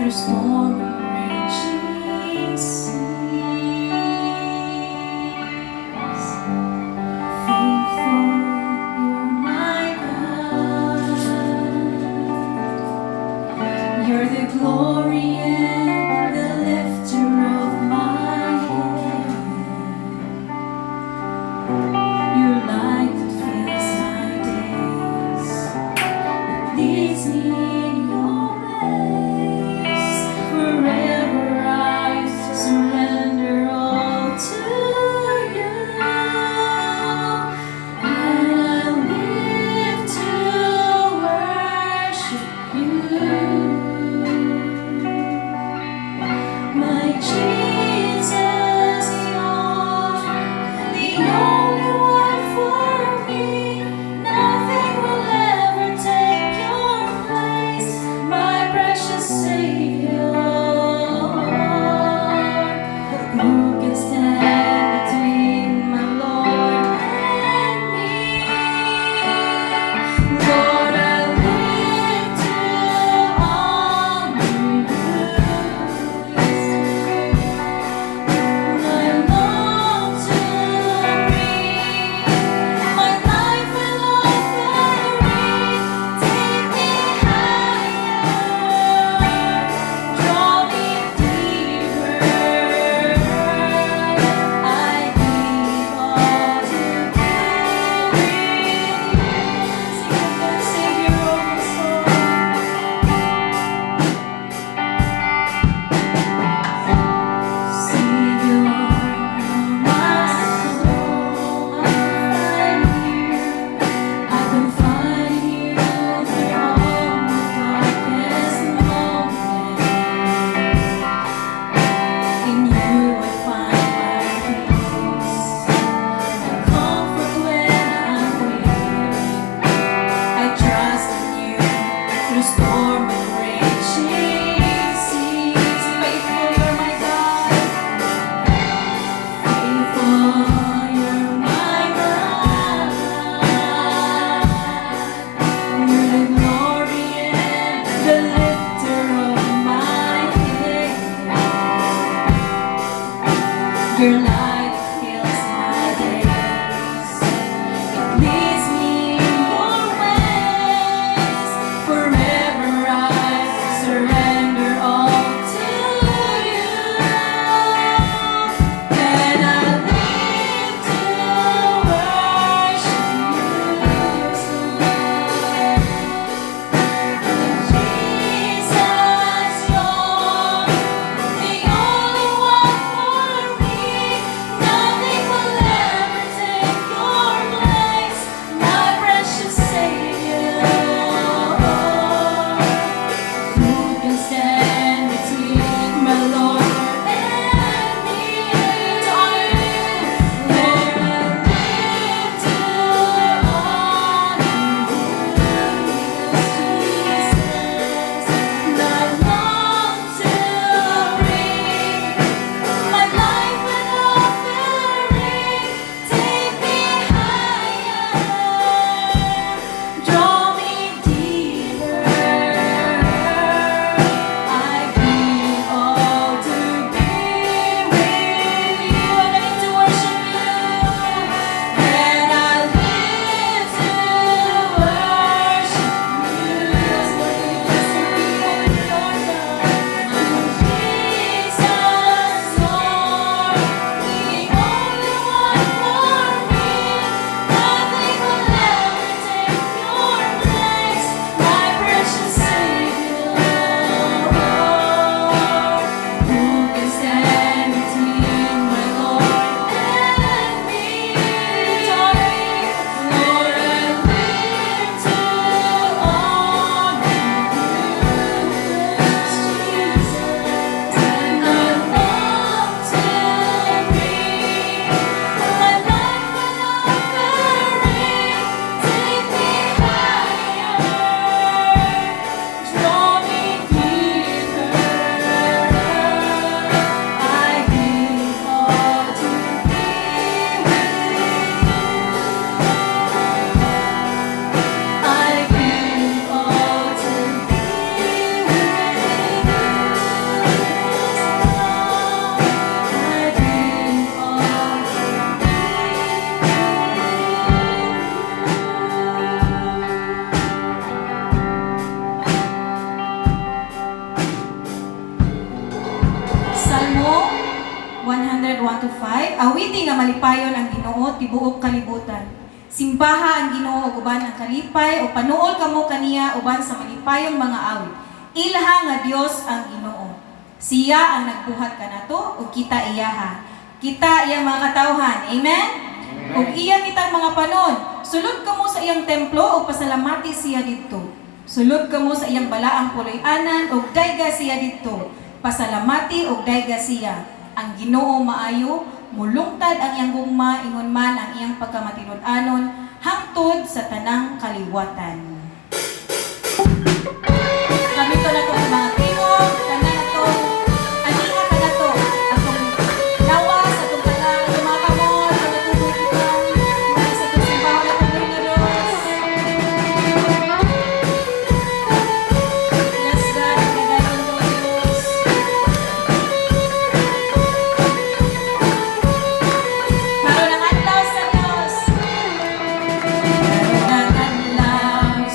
through storm and raging seas. Faithful, you're my God. You're the glory and the lifter of my head. Your light fills my days. It leads me in your ways. Forever I surrender all to you. And I live to worship you. My Jesus, you're the only one for me. Nothing will ever take your place, my precious Savior. Who can stand between my Lord and me? Lord, I live to honor you. I long to breathe my life will offering. Take me higher, draw me deeper. I give all to you. Savior of my soul. Savior of my soul, I confide in you through all my darkest moments. In you I find my peace, my comfort when I'm weak. I trust in you through storm and raging seas. Faithful, you're my God. Faithful, you're my God. You're the glory and the lifter of my head. Your light fills my days. It leads me in your ways. Forever I surrender all to you. And I live to worship you. Jesus, you're the only one for me. 100, 1 to 5. Awiti nga malipayon ang Ginoo tibuok kalibutan. Simbaha ang Ginoo ug uban ang kalipay o panuol kamo kaniya uban sa malipayong mga awit. Ilaha nga Dios ang Ginoo. Siya ang nagbuhat kanato ug kita iyaha. Kita iyang mga katawhan. Amen. Ug iya kitang mga panon. Sulod kamo sa iyang templo ug pasalamati siya didto. Sulod kamo sa iyang balaang puloy-anan ug dayga siya didto. Pasalamati ug dayga siya. Ang Ginoo maayo, mulungtad ang iyang gugma, ingon man ang iyang pagkamatinud-anon hangtod sa tanang kaliwatan. Kami to na itong mga tingog, tanan na to, aniha ka na to, atong lawas, atong talang, atong mga kamot, mga tubukitan, mga sa itong simbahan na itong Diyos. Yes, God, nagdadang ko Diyos. Karon ang adlaw sa Diyos. Karon ang adlaw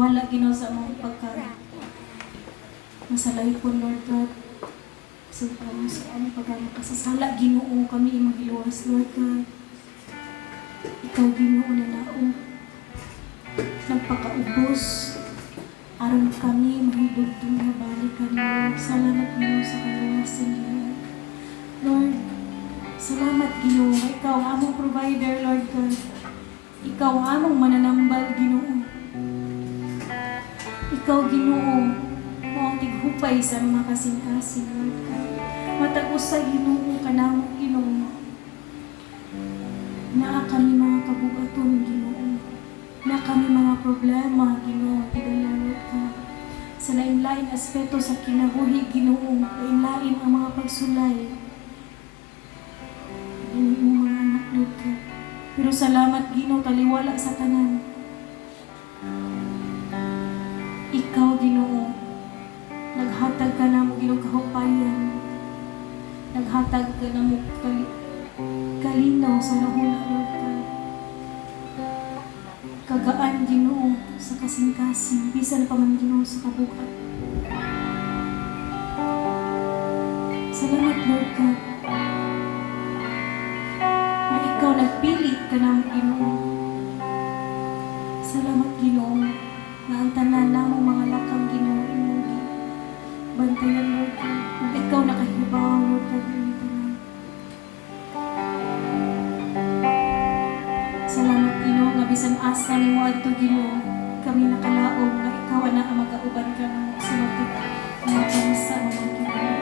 taliwala Ginoo sa among pagka masalay po Lord God. So kami sa among pagkamakasasala Ginoo kami imong giluwas Lord God. Ikaw Ginoo na naong nagpakaubos aron kami mahidugtong na balik ka Lord. Salamat Ginoo sa kaluwasan Ginoo. Lord, salamat Ginoo. Ikaw among provider Lord God. Ikaw among mananambal Ginoo. Ikaw Ginoo mo ang tighupay sa mga kasing-kasing Lord God. Matag usa Ginoo kanamo Ginoo. Naa kami mga kabugaton Ginoo. Naa kami mga problema Ginoo gidala Lord God. Sa lain-lain aspeto sa kinabuhi Ginoo, lain-lain ang mga pagsulay. Dili mo mga anak Lord God. Pero salamat Ginoo taliwala sa tanan. Ikaw Ginoo naghatag ka namo Ginoo kahupayan. Naghatag ka namo kalinaw sa lahuna Lord God. Kagaan Ginoo sa kasing-kasing bisan pa man Ginoo sa kabuhat. Salamat Lord God. Na ikaw nagpili ka namo Ginoo. Salamat Ginoo na ang tanan namo mga lakang Ginoo imong bantayan Lord God. Kung ikaw nakahibaw Lord God imong tanan. Salamat Ginoo nga bisan asa nimo adto Ginoo kami nakalaom nga ikaw na ang magauban ka namo sa matut mga pansa mga Ginoo.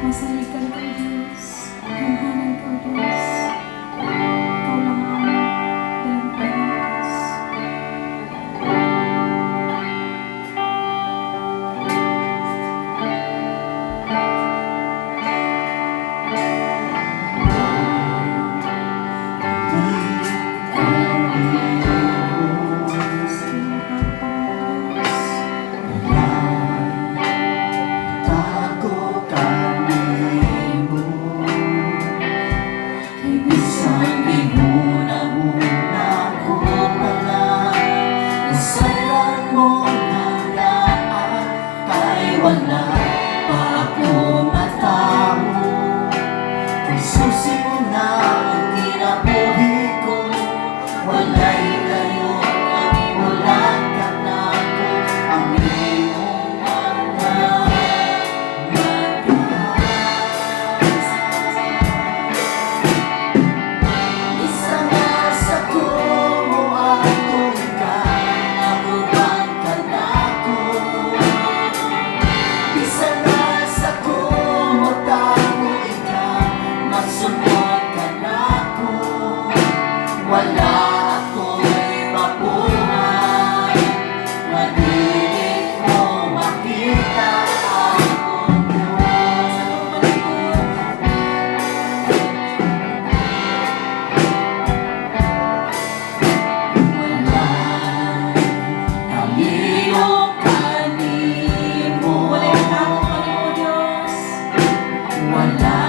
Masalikan ka o Diyos. Kamhanan ka o Diyos. Ikaw lang ang dalang Diyos. Wala